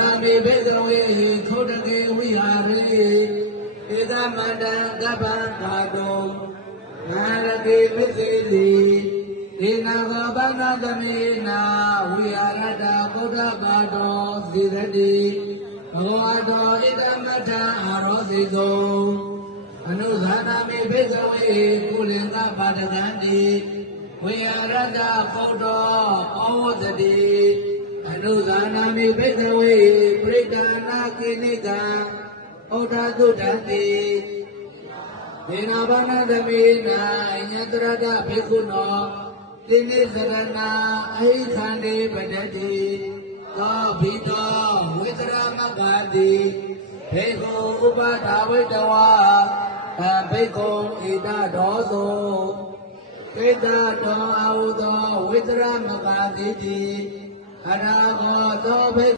နာမေဘေကဝေထိုတကေဝိဟာရေဧကမန္တံကပ္ပံကာတုံနာရကေမစ္စေတိဒေနာဂဗန္နသမေနာဝိဟာရတဗုဒ္ဓဘာတောဇိရတိဘဂဝတောဣဒမထအာရောစိသောအနုဇာနာမေဘေကဝေကုလင်္ကပါဒကံတိဝိဟာရတဗုဒ္ဓဩဝတတိအနုဇာနာမေဘေကဝေပရိဒါနာကိနိကံဩဒသုတံတိဒေနာဘာနာသမေနာညတရတဘေကုနောတိနိသရဏအဟိခန္တိပတတိသောဘိတောဝိတရမဂ္ဂတိဘေကုဥပဒါဝိတဝါဘေကုဣဒဒောသောဣဒတောအာဟုသောဝိတရမဂ္ဂတိအရာဂောသောဘေ